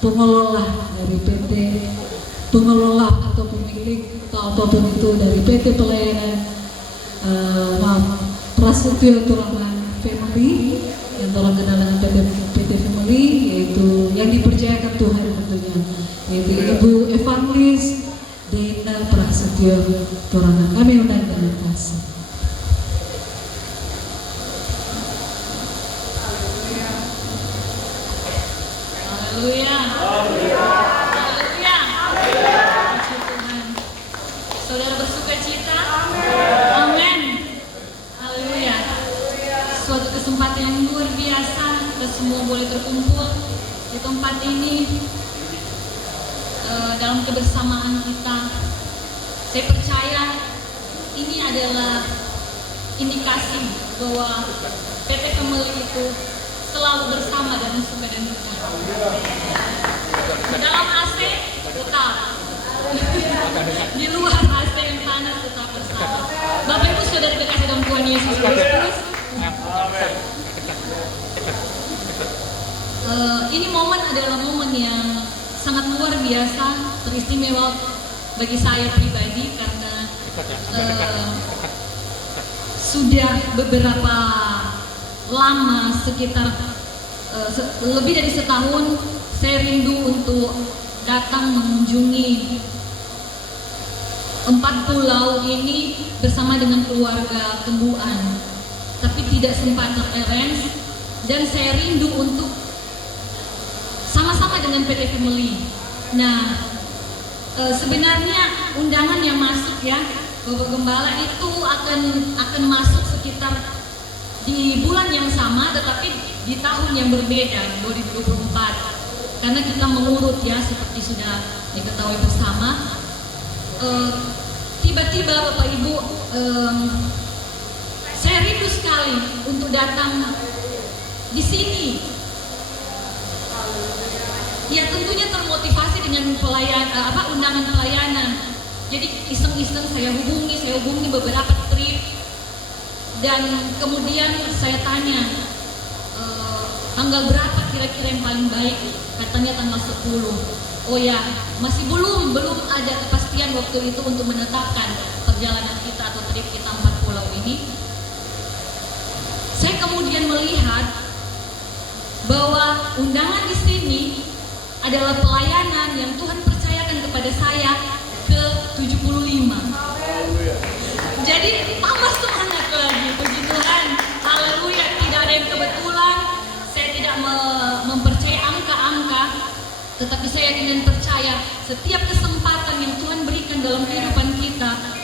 pengelola dari PT, pengelola atau pemilik atau apapun itu dari PT Pelayanan Prasetyo Turangan Family yang orang kenal dengan PT Family, yaitu yang dipercayakan Tuhan tentunya, yaitu Ibu Evangelis Dena Prasetyo Turangan. Kami undang ke atas. Haleluya. Haleluya. Puji Tuhan. Saudara bersuka cita? Amin. Haleluya. Suatu kesempatan yang luar biasa, kita semua boleh terkumpul di tempat ini dalam kebersamaan kita. Saya percaya ini adalah indikasi bahwa PT Family itu selalu bersama dalam suka dan duka. Dalam AC tetap, di luar AC yang panas tetap bersama. Bapak Ibu Saudara dikasih dalam Tuhan Yesus Kristus. Ini momen adalah momen yang sangat luar biasa, teristimewa bagi saya pribadi karena sudah beberapa lama, sekitar lebih dari setahun, saya rindu untuk datang mengunjungi 4 pulau ini bersama dengan keluarga Kembuan, tapi tidak sempat terarrange, dan saya rindu untuk sama-sama dengan PT Family. Nah, sebenarnya undangan yang masuk ya, Bapak Gembala, itu akan masuk sekitar di bulan yang sama tetapi di tahun yang berbeda, 2024, karena kita mengurut ya seperti sudah diketahui bersama. Tiba-tiba Bapak Ibu, saya rindu sekali untuk datang di sini. Ya tentunya termotivasi dengan undangan pelayanan. Jadi iseng-iseng saya hubungi beberapa trip, dan kemudian saya tanya tanggal berapa kira-kira yang paling baik. Katanya tanggal 10. Oh ya, masih belum ada kepastian waktu itu untuk menetapkan perjalanan kita atau trip kita 4 pulau ini. Saya kemudian melihat bahwa undangan di sini adalah pelayanan yang Tuhan percayakan kepada saya ke-75. Jadi tambah semangat lagi, puji Tuhan. Haleluya, tidak ada yang kebetulan. Saya tidak mempercayai angka-angka, tetapi saya yakin dan percaya setiap kesempatan yang Tuhan berikan dalam kehidupan kita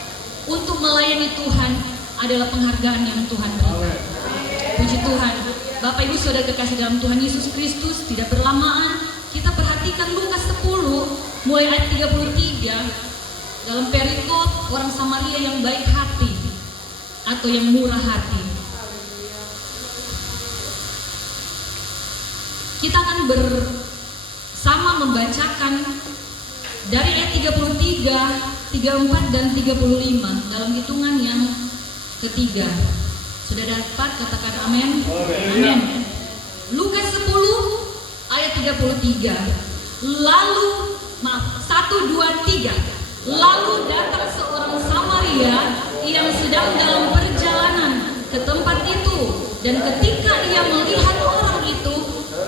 untuk melayani Tuhan adalah penghargaan yang Tuhan berikan. Puji Tuhan. Bapak Ibu Saudara kekasih dalam Tuhan Yesus Kristus, tidak berlamaan kita perhatikan Lukas 10 mulai ayat 33 dalam perikop orang Samaria yang baik hati atau yang murah hati. Kita akan bersama membacakan dari ayat 33, 34 dan 35 dalam hitungan yang ketiga. Sudah dapat katakan amin? Amin. Lukas 10 ayat 33. Lalu 1, 2, 3. Lalu datang seorang Samaria yang sedang dalam perjalanan ke tempat itu, dan ketika ia melihat orang itu,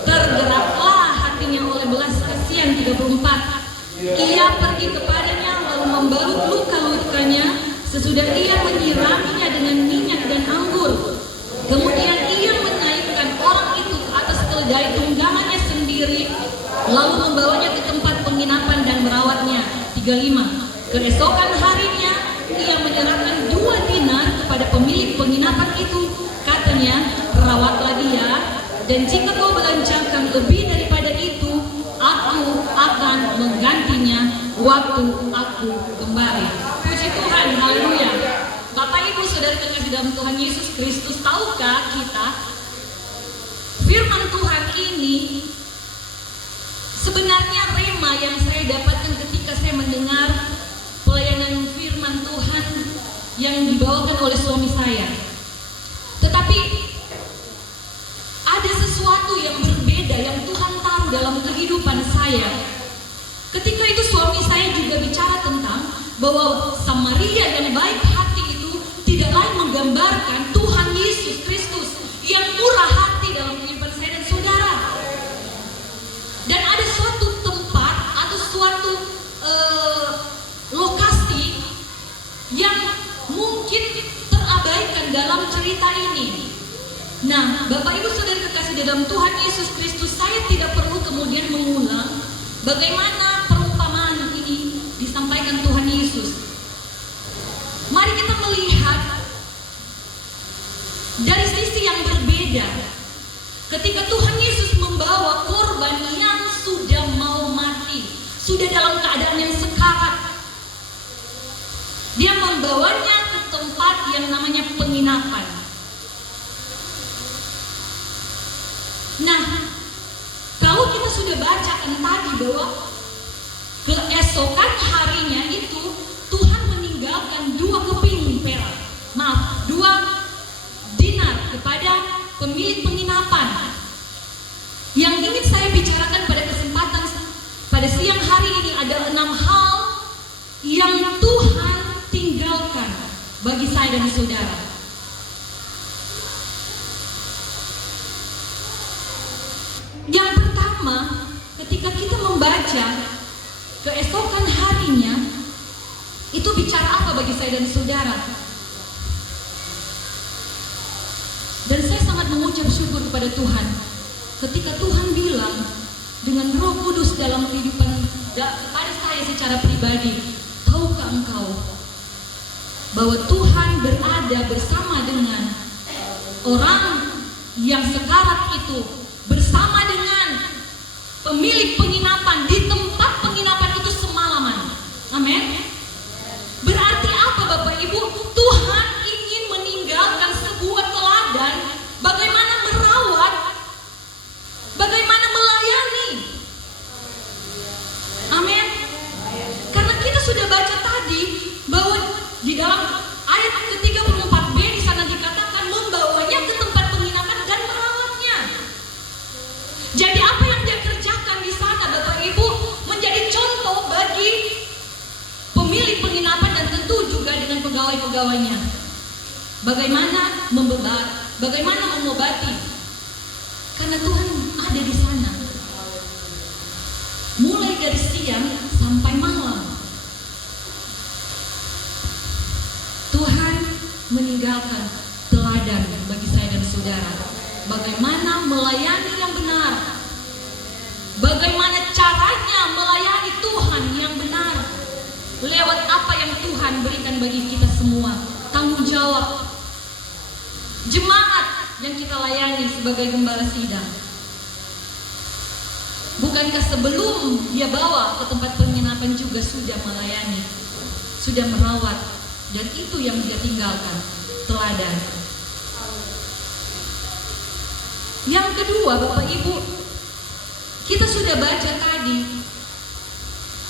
tergeraklah hatinya oleh belas kasihan. 34. Ia pergi kepadanya lalu membalut luka-lukanya. Sesudah ia menyiraminya dengan minyak dan anggur, kemudian ia menaikkan orang itu ke atas keledai tunggangannya sendiri, lalu membawanya ke tempat penginapan dan merawatnya. 35. Keesokan harinya ia menyerahkan 2 dinar kepada pemilik penginapan itu. Katanya, rawatlah dia, dan jika kau belanjakan lebih daripada itu, aku akan menggantinya waktu aku kembali. Puji Tuhan, haleluya. Bapak Ibu Saudara terkasih dalam Tuhan Yesus Kristus, tahukah kita firman Tuhan ini sebenarnya rema yang saya dapatkan ketika saya mendengar pelayanan firman Tuhan yang dibawakan oleh suami saya. Tetapi ada sesuatu yang berbeda yang Tuhan taruh dalam kehidupan saya bahwa Samaria yang baik hati itu tidak lain menggambarkan Tuhan Yesus Kristus yang murah hati dalam kehidupan saya dan saudara. Dan ada suatu tempat atau suatu lokasi yang mungkin terabaikan dalam cerita ini. Nah, Bapak Ibu Saudara kekasih dalam Tuhan Yesus Kristus, saya tidak perlu kemudian mengulang bagaimana perumpamaan ini disampaikan Tuhan Yesus. Mari kita melihat dari sisi yang berbeda. Ketika Tuhan Yesus membawa korban yang sudah mau mati, sudah dalam keadaan yang sekarat, Dia membawanya ke tempat yang namanya penginapan. Nah, kalau kita sudah bacakan tadi bahwa keesokan harinya itu Tuhan meninggalkan 2 keping perak, 2 dinar kepada pemilik penginapan. Yang ingin saya bicarakan pada kesempatan pada siang hari ini ada 6 hal yang Tuhan tinggalkan bagi saya dan saudara. Yang pertama, ketika kita membaca keesokan harinya, itu bicara apa bagi saya dan saudara? Dan saya sangat mengucap syukur kepada Tuhan ketika Tuhan bilang dengan Roh Kudus dalam kehidupan pada saya secara pribadi, tahukah engkau bahwa Tuhan berada bersama dengan orang yang sekarat itu, bersama dengan pemilik penginapan di tempat penginapan itu semalaman. Amin. Berarti apa Bapak Ibu? Tuhan ingin meninggalkan sebuah teladan bagaimana merawat, bagaimana melayani. Amin. Karena kita sudah baca tadi bahwa di dalam ayat ke-34b di sana dikatakan membawanya ke tempat penginapan dan merawatnya. Jadi apa yang Dia kerjakan di sana Bapak Ibu menjadi contoh bagi pemilik penginapan dan tentu juga dengan pegawai-pegawainya. Bagaimana bagaimana mengobati. Karena Tuhan ada di sana. Mulai dari siang sampai malam. Tuhan meninggalkan teladan bagi saya dan saudara. Bagaimana melayani yang benar. Bagaimana caranya melayani Tuhan yang benar. Lewat apa yang Tuhan berikan bagi kita semua. Tanggung jawab. Jemaat yang kita layani sebagai gembala sidang. Bukankah sebelum Dia bawa ke tempat penginapan juga sudah melayani, sudah merawat, dan itu yang Dia tinggalkan, teladan. Yang kedua Bapak Ibu, kita sudah baca tadi,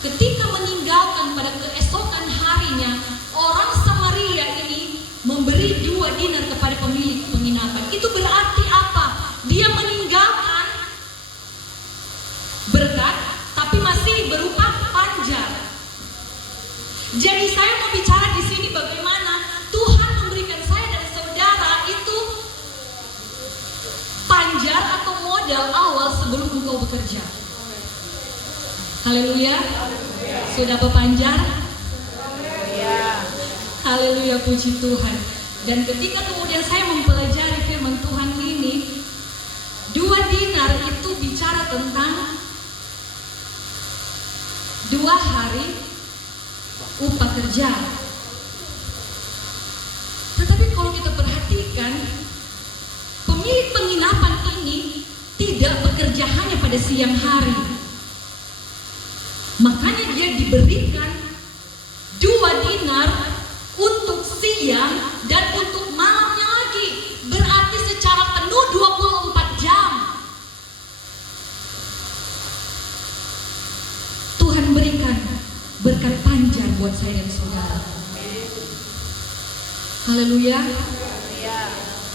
ketika meninggalkan pada keesokan harinya, orang Samaria ini memberi 2 dinar kepada pemilik penginapan. Itu berarti apa? Dia meninggalkan berkat, tapi masih berupa panjar. Jadi saya mau bicara di sini bagaimana Tuhan memberikan saya dan saudara itu panjar atau modal awal sebelum engkau bekerja. Haleluya. Sudah berpanjar? Haleluya, puji Tuhan. Dan ketika kemudian saya mempelajari firman Tuhan ini, 2 dinar itu bicara tentang 2 hari upah kerja. Tetapi kalau kita perhatikan, pemilik penginapan ini tidak bekerja hanya pada siang hari. Makanya dia diberikan 2 dinar untuk siang dan untuk malamnya lagi. Berarti secara penuh 24 jam. Tuhan berikan berkat panjang buat saya dan saudara. Haleluya.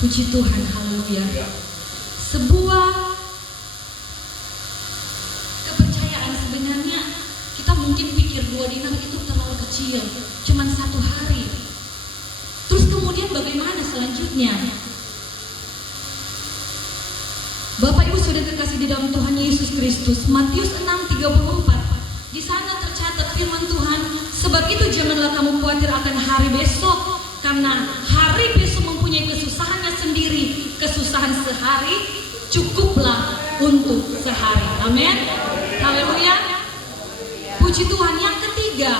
Puji Tuhan, haleluya. Sebuah kepercayaan sebenarnya kita mungkin pikir pikir 2 dinar itu terlalu kecil, cuman 1 hari. Terus kemudian bagaimana selanjutnya? Bapak Ibu sudah kekasih di dalam Tuhan Yesus Kristus, Matius 6:34, di sana tercatat firman Tuhan, sebab itu janganlah kamu khawatir akan hari besok, karena hari besok mempunyai kesusahannya sendiri. Kesusahan sehari cukuplah untuk sehari. Amin. Haleluya. Puji Tuhan. Yang ketiga,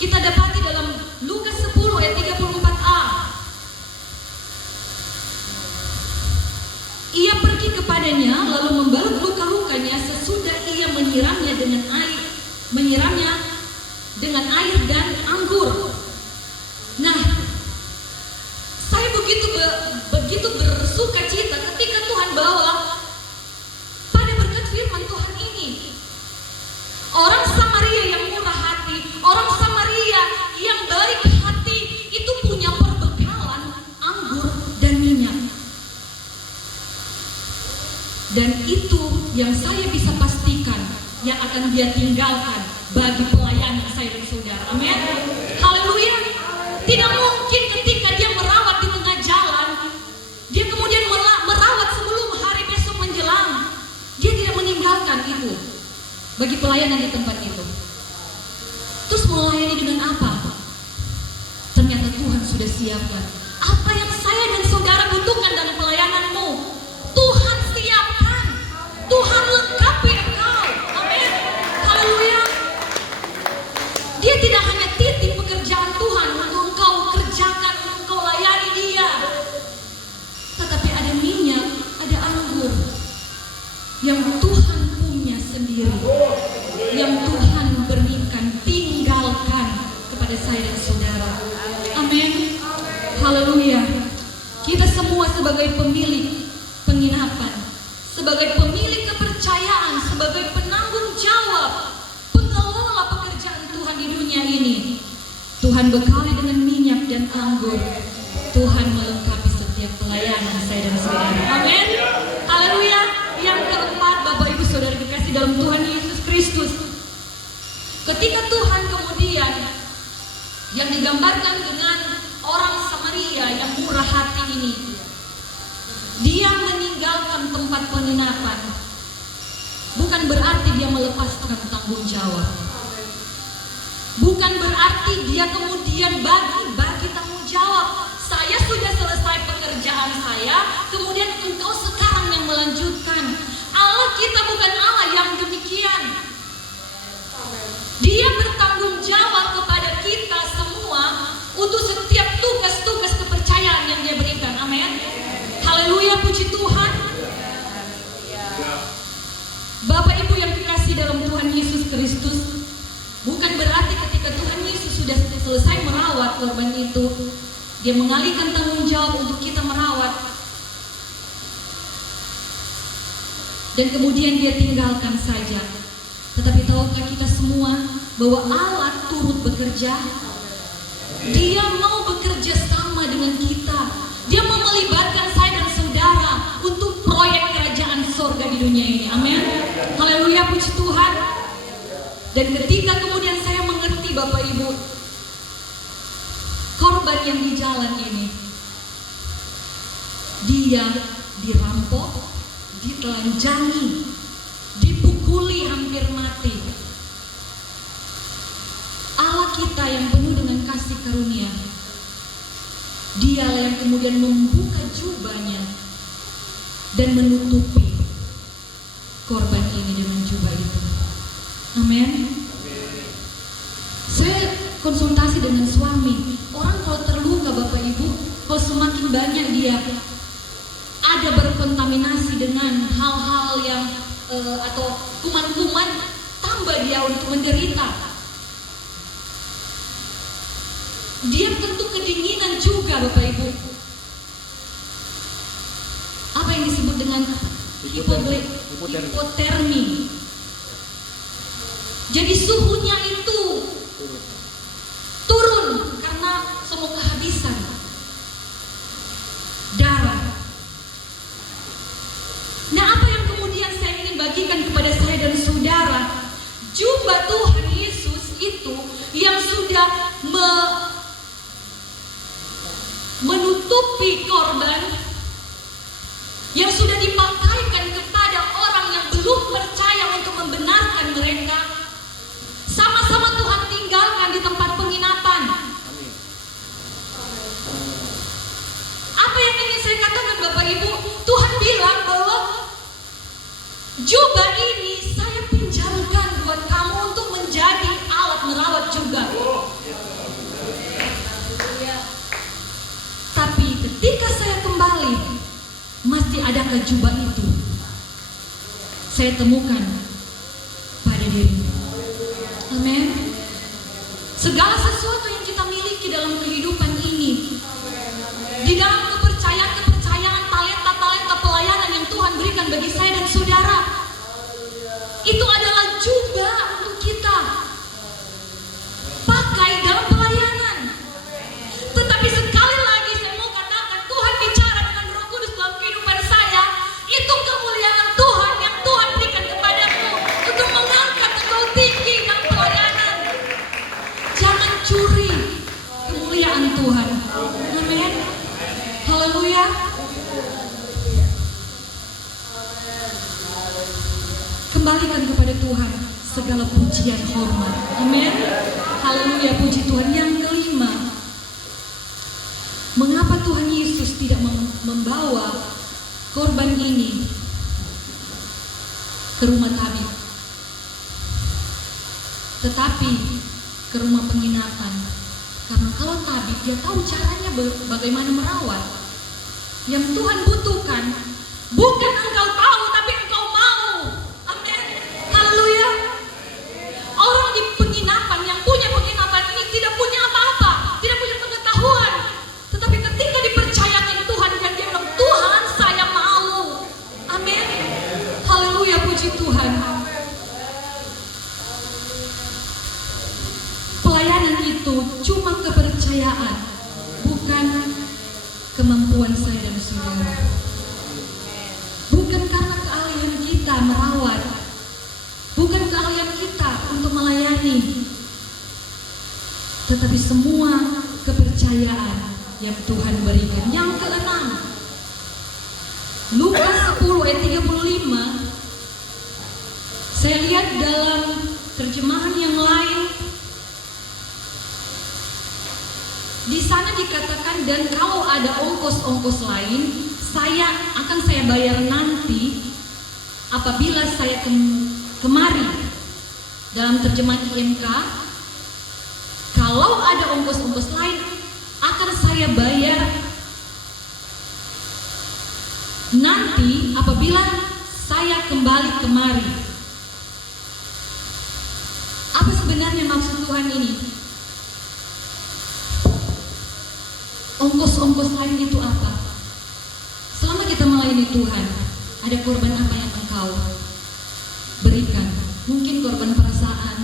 kita dapati dalam Lukas 10 ayat 34a. Ia pergi kepadanya lalu membalut luka-lukanya sesudah ia menyiramnya dengan air dan anggur. Nah, saya begitu bersuka cita ketika Tuhan bawa pada berkat firman Tuhan ini. Orang Samaria yang murah hati, orang Samaria yang baik hati itu punya perbekalan anggur dan minyak. Dan itu yang saya bisa pastikan yang akan dia tinggalkan bagi pelayanan saya dan saudara. Amin. Haleluya. Tidak mungkin ketika dia merawat di tengah jalan, dia kemudian merawat sebelum hari besok menjelang, dia tidak meninggalkan itu bagi pelayanan di tempat itu. Terus melayani dengan apa? Ternyata Tuhan sudah siapkan apa yang saya dan saudara butuhkan dalam pelayananmu. Tuhan siapkan, Tuhan lengkapi engkau. Amin. Haleluya. Dia tidak hanya titip pekerjaan Tuhan untuk engkau kerjakan, untuk engkau layani dia, tetapi ada minyak, ada anggur yang Tuhan punya sendiri, yang Tuhan berikan, tinggalkan kepada saya dan saudara. Amin. Haleluya. Kita semua sebagai pemilik penginapan, sebagai pemilik kepercayaan, sebagai penanggung jawab, pengelola pekerjaan Tuhan di dunia ini, Tuhan bekali dengan minyak dan anggur. Tuhan melengkapi setiap pelayanan saya dan saudara. Amin. Haleluya. Yang keempat, Bapak Ibu Saudara dikasih dalam Tuhan Yesus Kristus, ketika Tuhan kemudian yang digambarkan dengan orang Samaria yang murah hati ini, dia meninggalkan tempat penginapan, bukan berarti dia melepaskan tanggung jawab. Bukan berarti dia kemudian bagi tanggung jawab. Saya sudah selesai pekerjaan saya, kemudian engkau sekarang yang melanjutkan. Allah kita bukan Allah yang demikian. Dia bertanggung jawab kepada kita semua untuk setiap tugas-tugas kepercayaan yang dia berikan. Amin. Haleluya, puji Tuhan. Bapak Ibu yang dikasih dalam Tuhan Yesus Kristus, bukan berarti ketika Tuhan Yesus sudah selesai merawat korban itu, dia mengalihkan tanggung jawab untuk kita merawat, dan kemudian dia tinggalkan saja. Tetapi tahukah kita semua bahwa Allah turut bekerja? Dia mau bekerja sama dengan kita. Dia mau melibatkan saya dan saudara untuk proyek kerajaan sorga di dunia ini. Amin. Haleluya, puji Tuhan. Dan ketika kemudian saya mengerti, Bapak Ibu, korban yang di jalan ini, dia dirampok, ditelanjangi, dipukuli hampir mati. Allah kita yang penuh dengan kasih karunia, dialah yang kemudian membuka jubahnya dan menutupi korban ini dengan jubah itu. Amin. Saya konsultasi dengan suami. Orang kalau terluka, Bapak Ibu, kalau semakin banyak dia ada berkontaminasi dengan hal-hal yang atau kuman-kuman, tambah dia untuk menderita. Dia tentu kedinginan juga, Bapak Ibu. Apa yang disebut dengan hipotermi. Jadi suhunya itu turun karena semua kehabisan darah. Nah, apa yang kemudian saya ingin bagikan kepada saya dan saudara, jubah Tuhan Yesus itu yang sudah menutupi korban, yang sudah dipakaikan kepada orang yang belum percaya untuk membenarkan mereka, sama-sama Tuhan tinggalkan di tempat penginapan. Apa yang ingin saya katakan Bapak Ibu? Tuhan bilang bahwa jubah ini saya pinjamkan buat kamu untuk menjadi alat merawat juga. Tapi ketika saya kembali, masih adakah jubah itu? Saya temukan pada dirinya. Amin. Segala sesuatu yang kita miliki dalam kehidupan ini, di dalam kepercayaan, talenta pelayanan yang Tuhan berikan bagi saya dan saudara, itu adalah jubah untuk kita pakai dalam pelayanan. Tetapi sekali lagi saya mau katakan, Tuhan bicara dengan Roh Kudus dalam kehidupan saya. Itu kemuliaan Tuhan yang Tuhan berikan kepadaku untuk mengangkat engkau tinggi dalam pelayanan. Jangan curi kemuliaan Tuhan. Amin. Haleluya. Kembalikan kepada Tuhan segala pujian hormat. Amin. Haleluya, puji Tuhan. Yang kelima, mengapa Tuhan Yesus tidak membawa korban ini ke rumah tabib, tetapi ke rumah penginapan? Karena kalau tabib, dia tahu caranya bagaimana merawat. Yang Tuhan butuhkan bukan engkau tahu, tapi engkau mau. Amin. Haleluya. Orang di penginapan, yang punya penginapan ini tidak punya apa-apa, tidak punya pengetahuan. Tetapi ketika dipercayakan Tuhan, dan dia bilang, Tuhan saya mau. Amin. Haleluya, puji Tuhan. Pelayanan itu cuma kepercayaan, bukan kemampuan saya dan saudara. Bukan karena keahlian kita merawat, bukan keahlian kita untuk melayani, tetapi semua kepercayaan yang Tuhan berikan. Yang keenam, Lukas 10 ayat 35. Saya lihat dalam terjemahan yang lain, di sana dikatakan, dan kalau ada ongkos-ongkos lain, akan saya bayar nanti apabila saya kemari. Dalam terjemahan IMK, kalau ada ongkos-ongkos lain, akan saya bayar nanti apabila saya kembali kemari. Apa sebenarnya maksud Tuhan ini? Ongkos-ongkos lain itu apa? Selama kita melayani Tuhan, ada korban apa yang engkau berikan? Mungkin korban perasaan,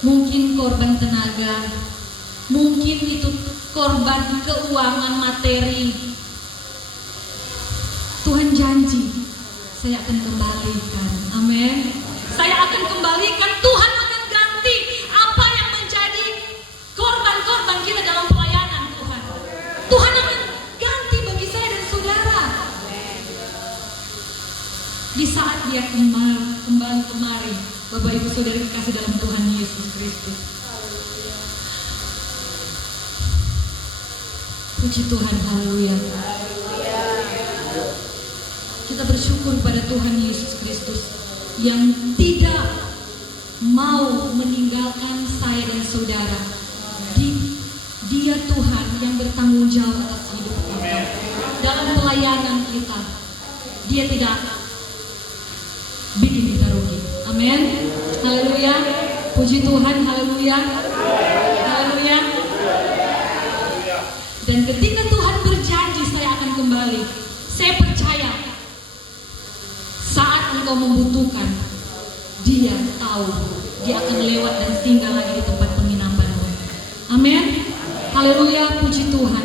mungkin korban tenaga, mungkin itu korban keuangan materi. Tuhan janji, saya akan kembalikan. Amin. Saya akan kembalikan. Tuhan akan ganti apa yang menjadi korban-korban kita dalam pelayanan Tuhan. Tuhan akan ganti bagi saya dan saudara. Di saat dia kembali kemari, Bapak Ibu Saudara kasih dalam Tuhan Yesus Kristus. Puji Tuhan, haleluya. Kita bersyukur pada Tuhan Yesus Kristus yang tidak mau meninggalkan saya dan saudara. Dia Tuhan yang bertanggung jawab atas hidup kita. Dalam pelayanan kita, Dia tidak bikin kita rugi. Amin. Haleluya. Puji Tuhan, haleluya. Haleluya. Dan ketika Tuhan berjanji saya akan kembali, saya percaya saat engkau membutuhkan, Dia tahu, Dia akan lewat dan singgah lagi di tempat penginapanmu. Amin. Haleluya, puji Tuhan.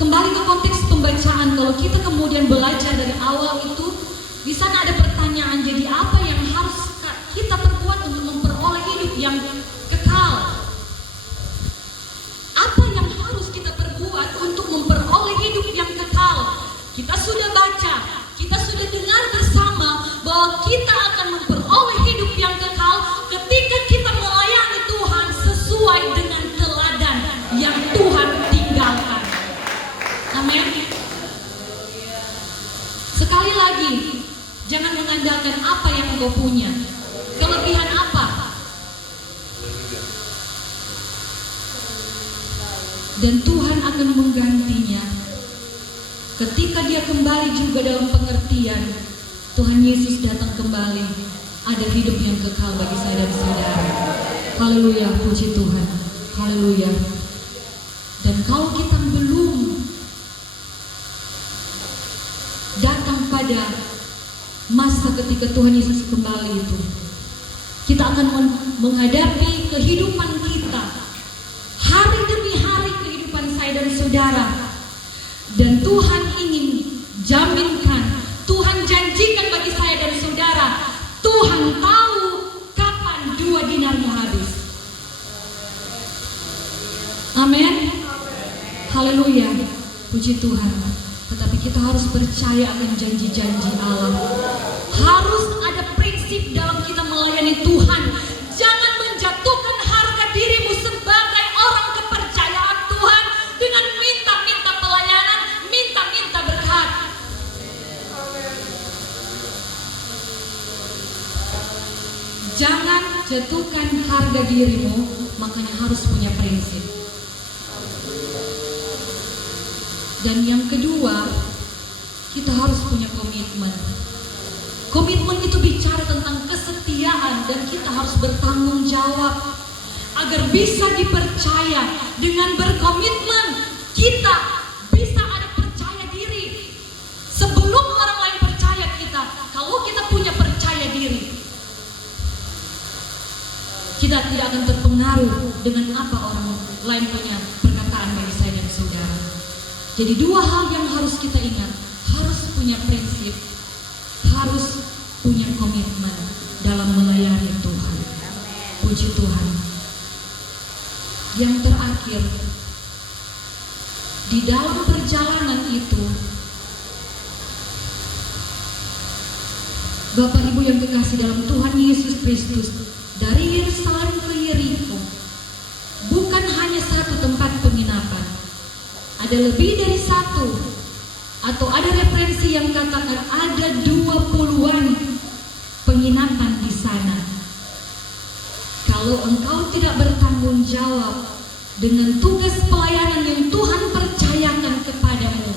Kembali ke konteks pembacaan, kalau kita kemudian belajar dari awal itu, di sana ada pertanyaan, jadi apa yang harus kita perbuat untuk memperoleh hidup yang kekal? kita akan memperoleh hidup yang kekal ketika kita melayani Tuhan sesuai dengan teladan yang Tuhan tinggalkan. Amin. Sekali lagi, jangan mengandalkan apa yang engkau punya, kelebihan apa, dan Tuhan akan menggantinya ketika dia kembali juga dalam pengertian Tuhan Yesus datang kembali. Ada hidup yang kekal bagi saya dan saudara. Haleluya, puji Tuhan. Haleluya. Dan kalau kita belum datang pada masa ketika Tuhan Yesus kembali itu, kita akan menghadapi kehidupan kita hari demi hari, kehidupan saya dan saudara. Dan Tuhan ingin jaminkan, Tuhan janjikan bagi saya dan saudara, Tuhan tahu kapan 2 dinarmu habis. Amin. Haleluya, puji Tuhan. Tetapi kita harus percaya akan janji-janji Allah. Harus ada prinsip dalam kita melayani Tuhan. Jangan menjatuhkan harga dirimu sebagai orang kepercayaan Tuhan dengan minta-minta pelayanan, minta-minta berkat. Jangan jatuhkan harga dirimu, makanya harus punya prinsip. Dan yang kedua, kita harus punya komitmen. Komitmen itu bicara tentang kesetiaan, dan kita harus bertanggung jawab agar bisa dipercaya. Dengan berkomitmen, kita bisa ada percaya diri sebelum orang lain percaya kita. Kalau kita punya percaya diri, kita tidak akan terpengaruh dengan apa orang lain punya perkataan bagi saya dan saudara. Jadi 2 hal yang harus kita ingat, harus punya prinsip, harus punya komitmen dalam melayani Tuhan. Puji Tuhan. Yang terakhir, di dalam perjalanan itu, Bapak Ibu yang kekasih dalam Tuhan Yesus Kristus, dari Yerusalem ke Yeriko, bukan hanya 1 tempat penginapan. Ada lebih dari 1, atau ada referensi yang katakan ada 20-an penginapan di sana. Kalau engkau tidak bertanggung jawab dengan tugas pelayanan yang Tuhan percayakan kepadamu,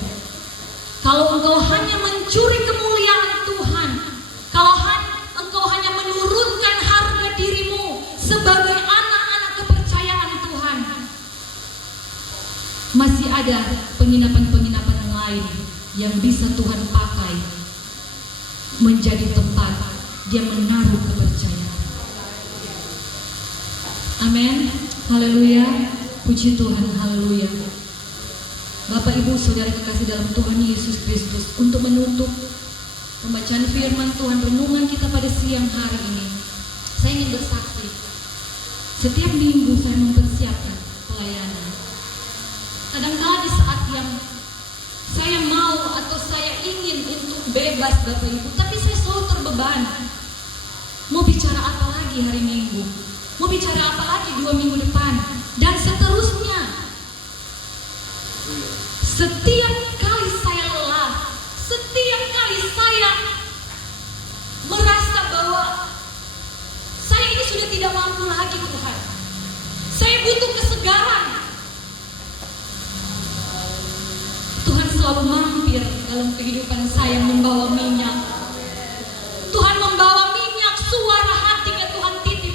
kalau engkau hanya mencuri kemuliaan Tuhan, kalau engkau hanya menurunkan harga dirimu sebagai anak-anak kepercayaan Tuhan, masih ada penginapan-penginapan lain yang bisa Tuhan pakai menjadi tempat dia menaruh kepercayaan. Amin. Haleluya. Puji Tuhan. Haleluya. Bapak Ibu Saudara kekasih dalam Tuhan Yesus Kristus, untuk menutup pembacaan firman Tuhan, renungan kita pada siang hari ini, saya ingin bersaksi. Setiap minggu saya mempersiapkan pelayanan. Kadang-kala di saat yang saya mau atau saya ingin untuk bebas Bapak Ibu, tapi saya selalu terbebani. Mau bicara apa lagi hari Minggu? Mau bicara apa lagi 2 minggu depan? Dan seterusnya. Setiap kali saya lelah, setiap kali saya merasa bahwa saya ini sudah tidak mampu lagi Tuhan, saya butuh kesegaran, Tuhan selalu mampir dalam kehidupan saya membawa minyak. Tuhan membawa minyak, suara hatinya Tuhan titip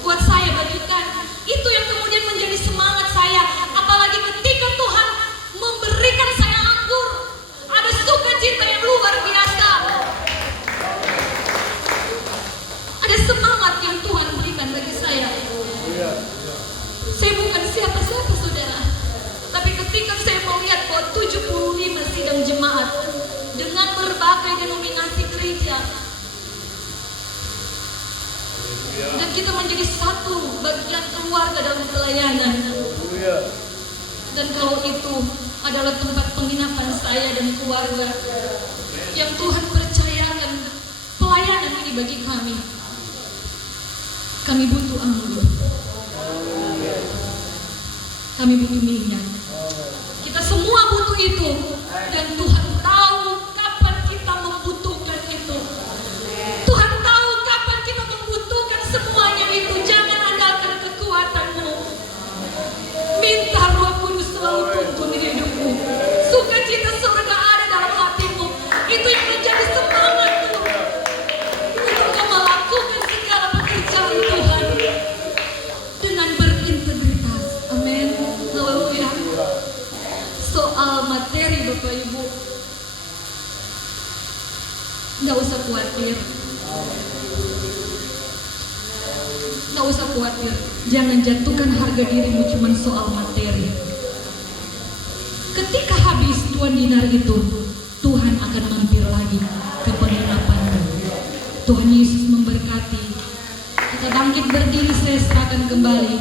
buat saya bagikan. Itu yang kemudian menjadi semangat saya. Apalagi ketika Tuhan memberikan saya anggur, ada sukacita yang luar biasa. Ada semangat yang Tuhan berikan bagi saya. Saya bukan siapa-siapa saudara, tapi ketika saya melihat bahwa 75 sidang jemaat dengan berbagai denominasi gereja, dan kita menjadi satu bagian keluarga dalam pelayanan. Dan kalau itu adalah tempat penginapan saya dan keluarga yang Tuhan percayakan pelayanan ini terjadi bagi kami. Kami butuh anggur. Kami butuh minyak. Kita semua butuh itu. Dan Tuhan tahu kapan kita membutuhkan itu. Tuhan tahu kapan kita membutuhkan semuanya itu. Jangan andalkan kekuatanmu. Minta Roh Kudus selalu tuntun hidupmu. Sukacita surga ada dalam hatimu. Itu yang menjadi semangatmu untuk kau melakukan segala pekerjaan Tuhan dengan berintegritas. Amin. Haleluya. Soal materi Bapak Ibu, nggak usah khawatir. Nggak usah khawatir. Jangan jatuhkan harga dirimu cuma soal materi. Ketika habis Tuhan dinar itu, Tuhan akan mampir lagi ke penginapanmu. Tuhan Yesus memberkati. Kita bangkit berdiri, saya serahkan kembali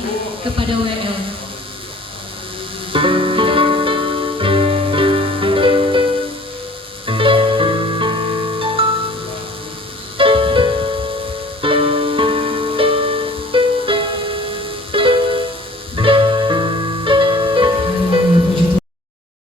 kepada WL.